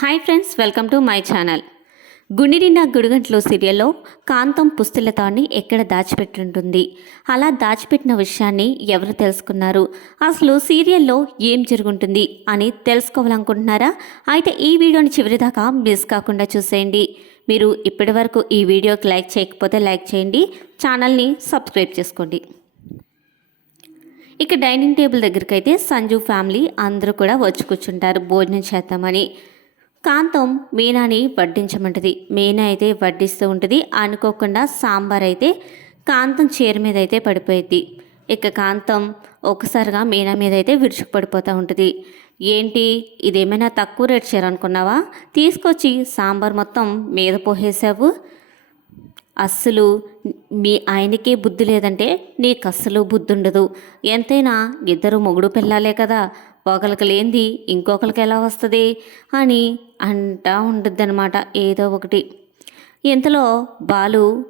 Hi friends welcome to my channel. గుండినిండా గుడిగంట్లో సీరియల్లో కాంతం పుస్తలతాన్ని ఎక్కడ దాచిపెట్టుంటుంది? అలా దాచిపెట్టిన విషయాన్ని ఎవరు తెలుసుకున్నారు? అసలు సీరియల్లో ఏం జరుగుంటుంది అని తెలుసుకోవాలనుకుంటున్నారా? అయితే ఈ వీడియోని చివరిదాకా మిస్ కాకుండా చూసేయండి. మీరు ఇప్పటివరకు ఈ వీడియోకి లైక్ చేయకపోతే లైక్ చేయండి. ఛానల్ని సబ్స్క్రైబ్ చేసుకోండి. ఇక డైనింగ్ టేబుల్ దగ్గరికి అయితే సంజు ఫ్యామిలీ అందరూ కూడా వచ్చి కూర్చుంటారు భోజనం చేద్దామని. కాంతం మీనాని వడ్డించమంటది. మీనా అయితే వడ్డిస్తూ ఉంటుంది. అనుకోకుండా సాంబార్ అయితే కాంతం చీర మీద అయితే పడిపోయింది ఇక కాంతం ఒకసారిగా మీనా మీద అయితే విరుచుకుపడిపోతూ ఉంటుంది. ఏంటి? ఇదేమైనా తక్కువ రేట్ చీర అనుకున్నావా? తీసుకొచ్చి సాంబార్ మొత్తం మీద పోసేసావు? అస్సలు మీ ఆయనకే బుద్ధి లేదంటే నీకు అస్సలు బుద్ధి ఉండదు. ఎంతైనా ఇద్దరు మొగుడు పిల్లాలే కదా. ఒకరికి లేనిది ఇంకొకరికి ఎలా వస్తుంది అని అంటా ఉంటుంది ఏదో ఒకటి. ఇంతలో బాలు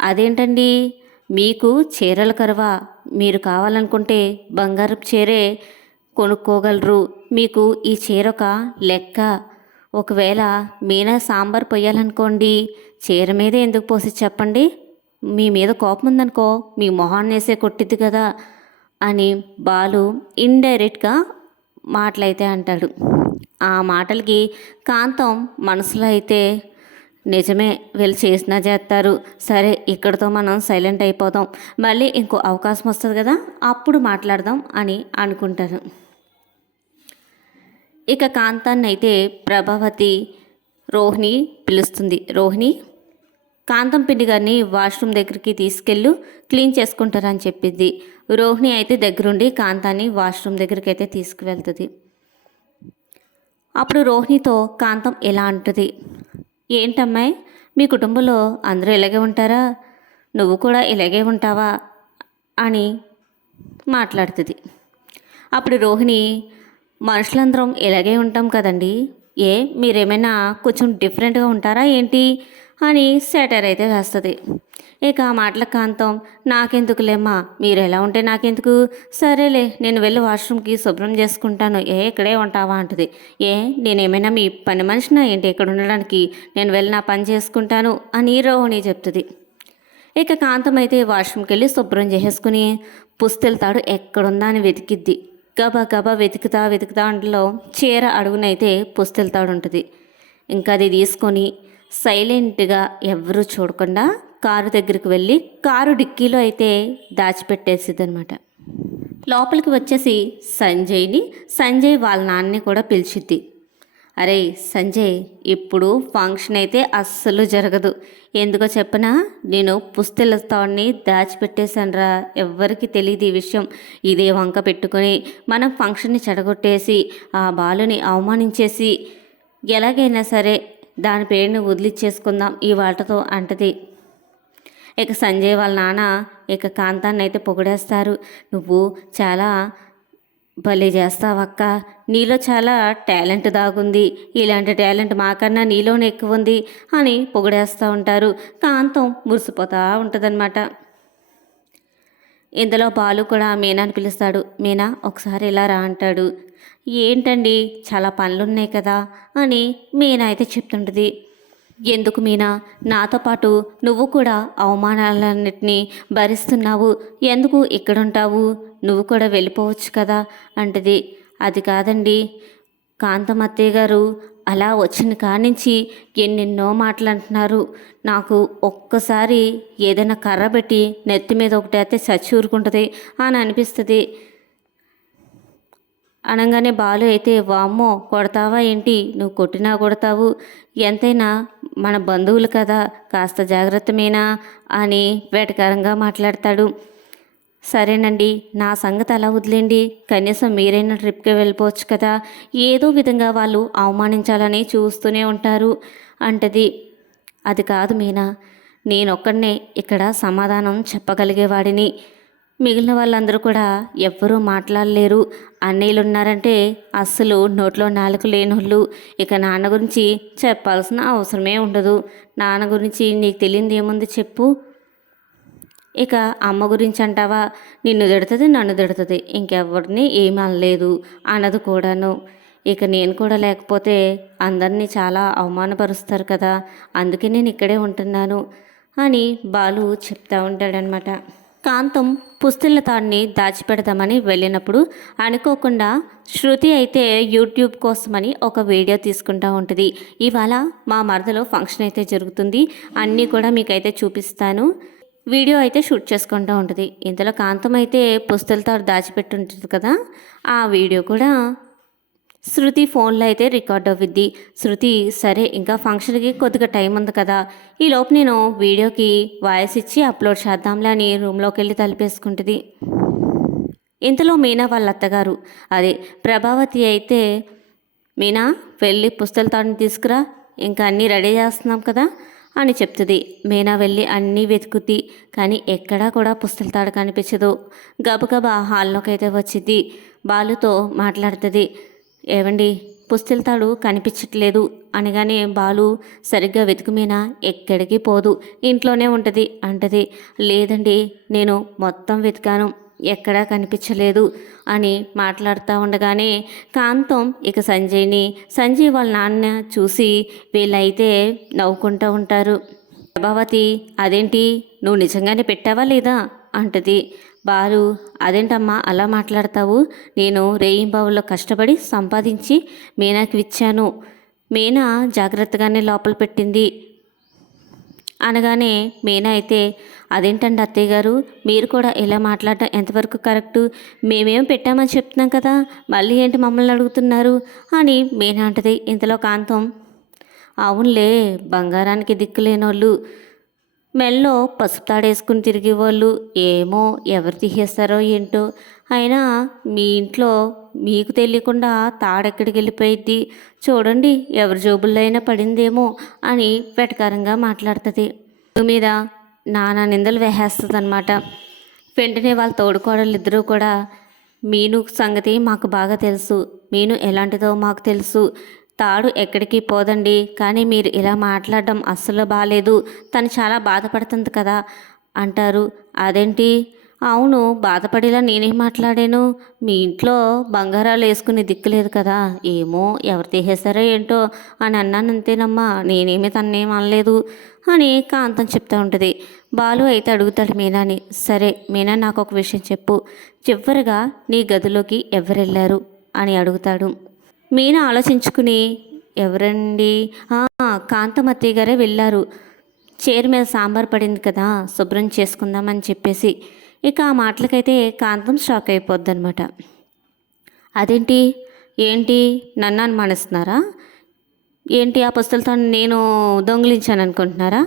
అదేంటండి? మీకు చీరలు కరువా? మీరు కావాలనుకుంటే బంగారపు చీరే కొనుక్కోగలరు. మీకు ఈ చీర ఒక లెక్క. ఒకవేళ మీనా సాంబార్ పొయ్యాలనుకోండి చీర మీదే ఎందుకు పోసి చెప్పండి? మీ మీద కోపం ఉందనుకో మీ మొహాన్ని వేసే కొట్టిద్ది కదా అని బాలు ఇండైరెక్ట్గా మాటలైతే అంటాడు. ఆ మాటలకి కాంతం మనసులో అయితే నిజమే వీళ్ళు చేసినా చేస్తారు. సరే ఇక్కడితో మనం సైలెంట్ అయిపోదాం. మళ్ళీ ఇంకో అవకాశం వస్తుంది కదా అప్పుడు మాట్లాడదాం అని అనుకుంటారు. ఇక కాంతాన్ని అయితే ప్రభావతి రోహిణి పిలుస్తుంది. రోహిణి కాంతం పిండి గారిని వాష్రూమ్ దగ్గరికి తీసుకెళ్ళు క్లీన్ చేసుకుంటారని చెప్పింది. రోహిణి అయితే దగ్గరుండి కాంతాన్ని వాష్రూమ్ దగ్గరికి అయితే తీసుకువెళ్తుంది. అప్పుడు రోహిణితో కాంతం ఎలా అంటుంది? ఏంటమ్మాయి మీ కుటుంబంలో అందరూ ఇలాగే ఉంటారా? నువ్వు కూడా ఇలాగే ఉంటావా? అని మాట్లాడుతుంది. అప్పుడు రోహిణి మనుషులందరం ఇలాగే ఉంటాం కదండి. ఏ మీరేమైనా కొంచెం డిఫరెంట్గా ఉంటారా ఏంటి? అని సెటర్ అయితే వేస్తుంది. ఇక ఆ మాటల కాంతం నాకెందుకులేమ్మా మీరు ఎలా ఉంటే నాకెందుకు? సరేలే నేను వెళ్ళి వాష్రూమ్కి శుభ్రం చేసుకుంటాను. ఏ ఇక్కడే ఉంటావా? అంటుంది. ఏ నేనేమైనా మీ పని మనిషినా ఏంటి ఇక్కడ ఉండడానికి? నేను వెళ్ళి నా పని చేసుకుంటాను అని రోహిణి చెప్తుంది. ఇక కాంతం అయితే వాష్రూమ్కి వెళ్ళి శుభ్రం చేసేసుకుని పుస్తెళ్తాడు ఎక్కడుందా అని వెతికిద్ది. గబా గబా వెతుకుతా వెతుకుతా అంటలో చీర అడుగునైతే పుస్తెళ్తాడు ఉంటుంది. ఇంకా అది తీసుకొని సైలెంట్గా ఎవరు చూడకుండా కారు దగ్గరికి వెళ్ళి కారు డిక్కీలో అయితే దాచిపెట్టేసిద్ది అనమాట లోపలికి వచ్చేసి సంజయ్ని సంజయ్ వాళ్ళ నాన్నని కూడా పిలిచిద్ది. అరే సంజయ్ ఇప్పుడు ఫంక్షన్ అయితే అస్సలు జరగదు. ఎందుకో చెప్పనా? నేను పుస్తెలతోని దాచిపెట్టేశానరా. ఎవ్వరికి తెలియదు ఈ విషయం. ఇదే వంక పెట్టుకొని మనం ఫంక్షన్ని చెడగొట్టేసి ఆ బాలుని అవమానించేసి ఎలాగైనా సరే దాని పేరుని వదిలిచ్చేసుకుందాం ఈ వాటతో అంటది. ఇక సంజయ్ వాళ్ళ నాన్న ఇక కాంతాన్ని అయితే పొగిడేస్తారు. నువ్వు చాలా భలే చేస్తావక్క నీలో చాలా టాలెంట్ దాగుంది. ఇలాంటి టాలెంట్ మాకన్నా నీలోనే ఎక్కువ ఉంది అని పొగిడేస్తూ ఉంటారు. కాంతం మురిసిపోతూ ఉంటుందన్నమాట. ఇందులో బాలు కూడా మీనాని పిలుస్తాడు. మీనా ఒకసారి ఇలా రా అంటాడు. ఏంటండి చాలా పనులున్నాయి కదా అని మీనా అయితే చెప్తుంటుంది. ఎందుకు మీనా? నాతో పాటు నువ్వు కూడా అవమానాలన్నిటినీ భరిస్తున్నావు. ఎందుకు ఇక్కడుంటావు? నువ్వు కూడా వెళ్ళిపోవచ్చు కదా? అంటది. అది కాదండి. కాంతమత్తయ్య గారు అలా వచ్చిన కానించి ఎన్నెన్నో మాటలు అంటున్నారు నాకు ఒక్కసారి ఏదైనా కర్ర పెట్టి నెత్తి మీద ఒకటి అయితే చచ్చి ఊరుకుంటుంది అని అనిపిస్తుంది. అనగానే బాలు అయితే వామ్మో కొడతావా ఏంటి? నువ్వు కొట్టినా కొడతావు. ఎంతైనా మన బంధువులు కదా కాస్త జాగ్రత్తమేనా? అని వేటకారంగా మాట్లాడతాడు. సరేనండి నా సంగతి అలా వదిలేండి. కనీసం మీరైనా ట్రిప్కి వెళ్ళిపోవచ్చు కదా. ఏదో విధంగా వాళ్ళు అవమానించాలని చూస్తూనే ఉంటారు. అంటది. అది కాదు మీనా నేనొక్కడనే ఇక్కడ సమాధానం చెప్పగలిగేవాడిని. మిగిలిన వాళ్ళందరూ కూడా ఎవ్వరూ మాట్లాడలేరు. అన్నయ్యలు ఉన్నారంటే అస్సలు నోట్లో నాలుగు లేనోళ్ళు. ఇక నాన్న గురించి చెప్పాల్సిన అవసరమే ఉండదు. నాన్న గురించి నీకు తెలియంది ఏముంది చెప్పు. ఇక అమ్మ గురించి అంటావా? నిన్ను తిడుతుంది నన్ను తిడుతుంది. ఇంకెవరిని ఏమీ అనలేదు అన్నది కూడాను. ఇక నేను కూడా లేకపోతే అందరినీ చాలా అవమానపరుస్తారు కదా. అందుకే నేను ఇక్కడే ఉంటున్నాను అని బాలు చెప్తా ఉంటాడనమాట కాంతం పుస్తుల తాడిని దాచిపెడదామని వెళ్ళినప్పుడు అనుకోకుండా శృతి అయితే యూట్యూబ్ కోసమని ఒక వీడియో తీసుకుంటా ఉంటుంది. ఇవాళ మా మరదలో ఫంక్షన్ అయితే జరుగుతుంది. అన్నీ కూడా మీకైతే చూపిస్తాను. వీడియో అయితే షూట్ చేసుకుంటూ ఉంటుంది. ఇంతలో కాంతం అయితే పుస్తలతో తాడు దాచిపెట్టి ఉంటుంది కదా ఆ వీడియో కూడా శృతి ఫోన్లో అయితే రికార్డ్ అవుద్ది. శృతి సరే ఇంకా ఫంక్షన్కి కొద్దిగా టైం ఉంది కదా. ఈ లోపు నేను వీడియోకి వాయిస్ ఇచ్చి అప్లోడ్ చేద్దాంలే అని రూమ్లోకి వెళ్ళి తలిపేసుకుంటుంది. ఇంతలో మీనా వాళ్ళ అత్తగారు అదే ప్రభావతి అయితే మీనా వెళ్ళి పుస్తల తాడుని తీసుకురా ఇంకా అన్నీ రెడీ చేస్తున్నాం కదా అని చెప్తుంది. మీనా వెళ్ళి అన్నీ వెతుకుద్ది కానీ ఎక్కడా కూడా పుస్తల తాడు కనిపించదు. గబగబా హాల్లోకి అయితే వచ్చింది బాలుతో మాట్లాడుతుంది. ఏవండి పుస్తల తాడు కనిపించట్లేదు అనగానే బాలు సరిగ్గా వెతుకుమీనా? ఎక్కడికి పోదు ఇంట్లోనే ఉంటుంది అంటది. లేదండి నేను మొత్తం వెతికాను ఎక్కడా కనిపించలేదు అని మాట్లాడుతూ ఉండగానే కాంతం ఇక సంజయ్ని సంజయ్ వాళ్ళ నాన్న చూసి వీళ్ళైతే నవ్వుకుంటూ ఉంటారు. ప్రభావతి అదేంటి నువ్వు నిజంగానే పెట్టావా లేదా? అంటది. బాలు అదేంటమ్మా అలా మాట్లాడతావు? నేను రేయింబావుల్లో కష్టపడి సంపాదించి మీనాకి ఇచ్చాను మీనా జాగ్రత్తగానే లోపల పెట్టింది. అనగానే మీనా అయితే అదేంటండి అత్తయ్య గారు? మీరు కూడా ఇలా మాట్లాడటం ఎంతవరకు కరెక్టు? మేమేం పెట్టామని చెప్తున్నాం కదా మళ్ళీ ఏంటి మమ్మల్ని అడుగుతున్నారు? అని మీనా అంటది. ఇంతలో కాంతం అవునులే బంగారానికి దిక్కులేనోళ్ళు. మెల్లో పసుపు తాడేసుకుని తిరిగేవాళ్ళు ఏమో ఎవరు తీసేస్తారో ఏంటో. అయినా మీ ఇంట్లో మీకు తెలియకుండా తాడెక్కడికి వెళ్ళిపోయిద్ది. చూడండి ఎవరి జోబుల్లో అయినా పడిందేమో అని వెటకారంగా మాట్లాడుతుంది. మీద నానా నిందలు వేసేస్తుంది అనమాట వెంటనే వాళ్ళ తోడుకోడలు ఇద్దరూ కూడా మీను సంగతి మాకు బాగా తెలుసు. మీను ఎలాంటిదో మాకు తెలుసు. తాడు ఎక్కడికి పోదండి? కానీ మీరు ఇలా మాట్లాడడం అస్సలు బాగాలేదు తను చాలా బాధపడుతుంది కదా? అంటారు. అదేంటి? అవును బాధపడేలా నేనేం మాట్లాడాను? మీ ఇంట్లో బంగారాలు వేసుకునే దిక్కులేదు కదా? ఏమో ఎవరు తీసేశారో ఏంటో అని అన్నాను అంతేనమ్మా. నేనేమి తన్నేం అనలేదు అని కాంతం చెప్తూ ఉంటుంది. బాలు అయితే అడుగుతాడు మీనాని సరే మీనా నాకు ఒక విషయం చెప్పు. చివరిగా నీ గదిలోకి ఎవరు వెళ్ళారు? అని అడుగుతాడు. మీనా ఆలోచించుకుని ఎవరండి? "ఆ, గారే వెళ్ళారు. చైర్ మీద సాంబార్ పడింది కదా శుభ్రం చేసుకుందామని చెప్పేసి. ఇక ఆ మాటలకైతే కాంతం షాక్ అయిపోద్ది అనమాట అదేంటి? ఏంటి? నన్ను అనుమానిస్తున్నారా? ఏంటి ఆ పుస్తలతో నేను దొంగిలించాను అనుకుంటున్నారా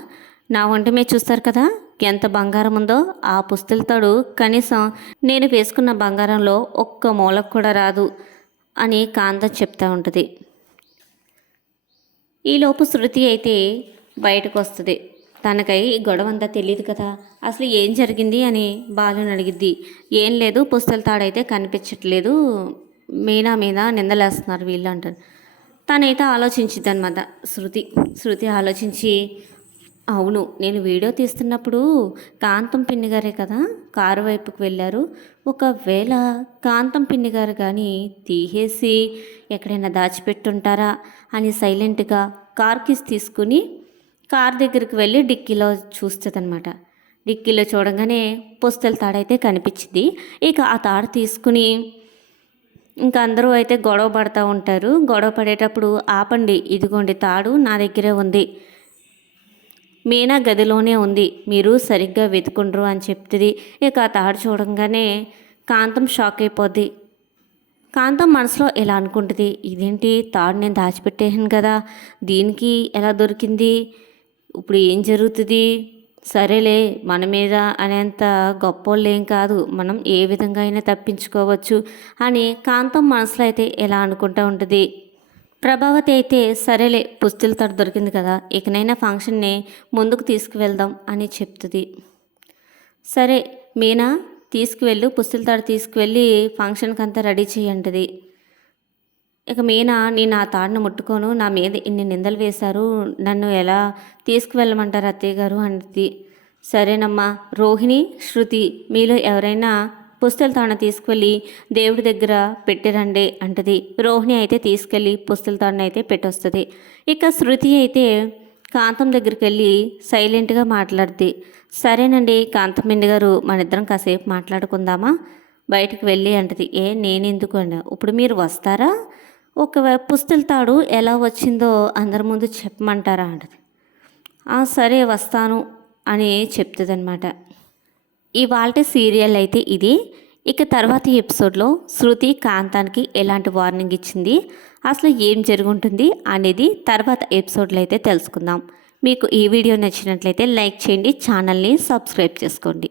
నా వంట మీద చూస్తారు కదా ఎంత బంగారం ఉందో ఆ పుస్తలతోడు కనీసం నేను వేసుకున్న బంగారంలో ఒక్క మూలకు కూడా రాదు. అని కాంత చెప్తా ఉంటుంది. ఈలోపు శృతి అయితే బయటకు వస్తుంది తనకై గొడవ అంతా తెలియదు కదా అసలు ఏం జరిగింది అని బాలుని అడిగిద్ది. ఏం లేదు పుస్తల తాడైతే కనిపించట్లేదు మీనా మీద నిందలేస్తున్నారు వీళ్ళు అంటారు. తనైతే ఆలోచించిద్ది అనమాట శృతి. శృతి ఆలోచించి అవును నేను వీడియో తీస్తున్నప్పుడు కాంతం పిన్ని గారే కదా కారు వైపుకి వెళ్ళారు. ఒకవేళ కాంతం పిన్ని గారు కానీ తీసేసి ఎక్కడైనా దాచిపెట్టుంటారా అని సైలెంట్గా కార్ కిస్ తీసుకుని కార్ దగ్గరికి వెళ్ళి డిక్కీలో చూస్తుంది అనమాట డిక్కీలో చూడగానే పుస్తల తాడైతే కనిపించింది. ఇక ఆ తాడు తీసుకుని ఇంకా అందరూ అయితే గొడవ పడుతూ ఉంటారు. గొడవ పడేటప్పుడు ఆపండి ఇదిగోండి తాడు నా దగ్గరే ఉంది. మీనా గదిలోనే ఉంది. మీరు సరిగ్గా వెతుకుండ్రు అని చెప్తుంది. ఇక ఆ తాడు చూడంగానే కాంతం షాక్ అయిపోద్ది. కాంతం మనసులో ఎలా అనుకుంటుంది? ఇదేంటి? తాడు నేను దాచిపెట్టేసాను కదా. దీనికి ఎలా దొరికింది? ఇప్పుడు ఏం జరుగుతుంది? సరేలే మన మీద అనేంత గొప్పోళ్ళు ఏం కాదు. మనం ఏ విధంగా అయినా తప్పించుకోవచ్చు అని కాంతం మనసులో అయితే ఎలా అనుకుంటూ ఉంటుంది? ప్రభావతి అయితే సరేలే పుస్తుల తోట దొరికింది కదా ఇకనైనా ఫంక్షన్ని ముందుకు తీసుకువెళ్దాం అని చెప్తుంది. సరే మీనా తీసుకువెళ్ళు పుస్తుల తాడు తీసుకువెళ్ళి ఫంక్షన్కి అంతా రెడీ చేయంటది. ఇక మీనా నేను ఆ తాడును ముట్టుకోను నా మీద ఇన్ని నిందలు వేశారు నన్ను ఎలా తీసుకువెళ్ళమంటారు అత్తయ్య గారు అంటుంది. సరేనమ్మా రోహిణి శృతి మీలో ఎవరైనా పుస్తలు తాను తీసుకెళ్ళి దేవుడి దగ్గర పెట్టిరండి అంటది. రోహిణి అయితే తీసుకెళ్ళి పుస్తలు తాను అయితే పెట్టొస్తుంది. ఇక శృతి అయితే కాంతం దగ్గరికి వెళ్ళి సైలెంట్గా మాట్లాడుద్ది. సరేనండి కాంతమిండి గారు మన ఇద్దరం కాసేపు మాట్లాడుకుందామా? బయటికి వెళ్ళి అంటది. ఏ నేనెందుకు అండి? ఇప్పుడు మీరు వస్తారా? ఒకవేళ పుస్తల తాడు ఎలా వచ్చిందో అందరి ముందు చెప్పమంటారా అంటది. సరే వస్తాను అని చెప్తుంది అనమాట ఇవాళ సీరియల్ అయితే ఇది. ఇక తర్వాతి ఎపిసోడ్లో శృతి కాంతానికి ఎలాంటి వార్నింగ్ ఇచ్చింది అసలు ఏం జరుగుంటుంది అనేది తర్వాత ఎపిసోడ్లో అయితే తెలుసుకుందాం. మీకు ఈ వీడియో నచ్చినట్లయితే లైక్ చేయండి ఛానల్ని సబ్స్క్రైబ్ చేసుకోండి.